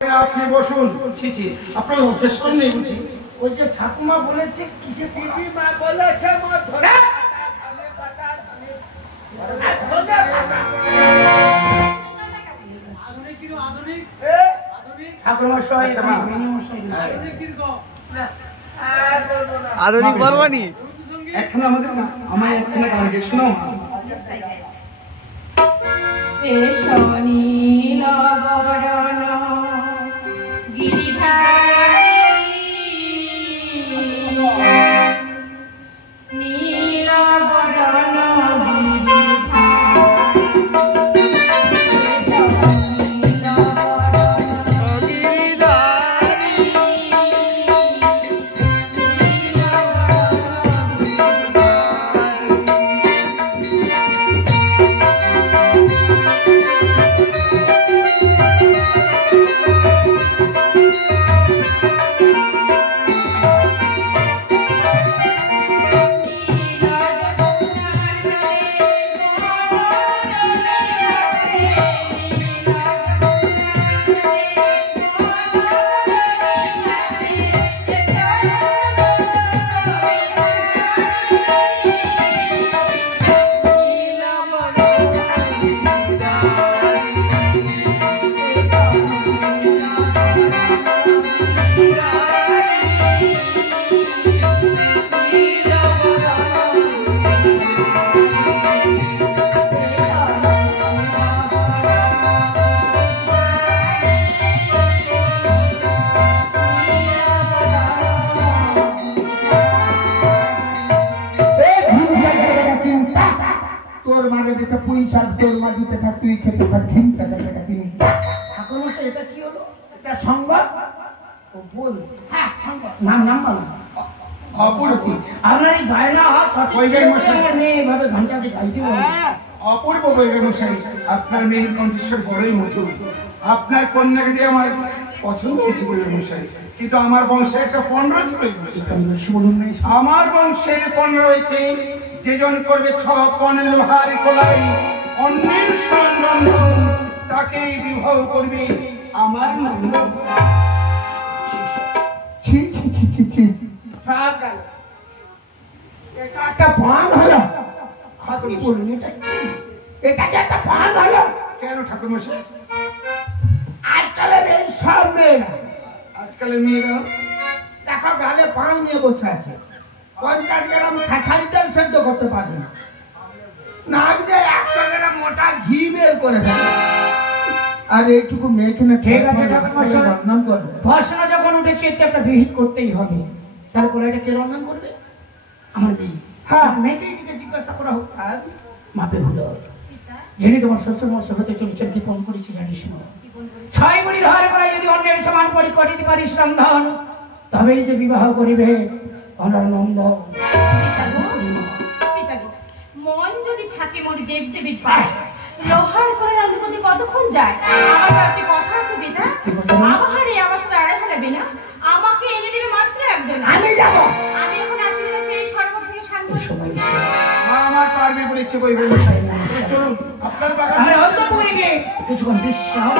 আপনি বসুন। ছি আপনার লজ্জা শরম নেই বুঝি? ওই যে ঠাকুমা বলেছে কিসে দিদি মা বলেছে মত ধরে আমি পাতা আধুনিক কি আধুনিক ঠাকুমা সহায় আধুনিক কি গো আধুনিক বলবানি এখন আমাদের না আমায় এখানে গান গে শোনাও। এ শনিল বরণ গিরিধারী নীল বরণ অপূর্ব বৈরামশাই, আপনার মেয়ের কণ্ঠস্বর বড়ই মধুর। আপনার কন্যাকে দিয়ে আমার পছন্দ হয়েছে বৈরামশাই, কিন্তু আমার বংশে একটা পণ্য ছিল। আমার বংশের পণ্য রয়েছে, যেজন করবে 6 পণ লোহার কলাই অন্যের সংবন্ধন, তাকেই বিবাহ করবে আমার নন্দ। এটা একটা পান হলো এটা একটা পান হলো কেন ঠাকুরমশাই? আজকালের এই সব মেয়েরা দেখো গালে পান নিয়ে বসে আছে, 50 গ্রাম খাঁচারি তেল সেদ্ধ করতে পারবে না, নাক দিয়ে 100 গ্রাম মোটা ঘি বের করে ফেলে। আর এইটুকু মেয়েকে না ঠিক আছে ঠাকুরমশাই, বদনাম করবে। প্রশ্ন যখন উঠেছে এতে একটা বিহিত করতেই হবে। তারপরে এটা কে রন্ধন করবে? আমার মেয়ে। হ্যাঁ, মেয়েকে জিজ্ঞাসা করা হোক। মাপে হলো যিনি তোমার শ্বশুর মশাই হতে চলেছেন, কি ফোন করেছি জানিস না? 6 মুড়ি ধার করে যদি অন্যের সমান পরি করিতে পারিস রন্ধন, তবেই যে বিবাহ করিবে অনন্দ। মন যদি থাকে মরি দেব দেবীর পায়, লোহার করে রান্নার কতক্ষণ যায়? আমার তো একটা কথা আছে পিতা, আবাহারে আমার সাথে আড়ে হারাবে না, আমাকে এনে দেবে মাত্র একজন। আমি যাব, আমি এখন আসি না, সেই সর্বপ্রথম থেকে শান্ত সময় আমার পারবে বলেছে বৈরামশাই। চলুন আপনার বাগান। আরে অন্তপুরে গিয়ে কিছুক্ষণ বিশ্রাম।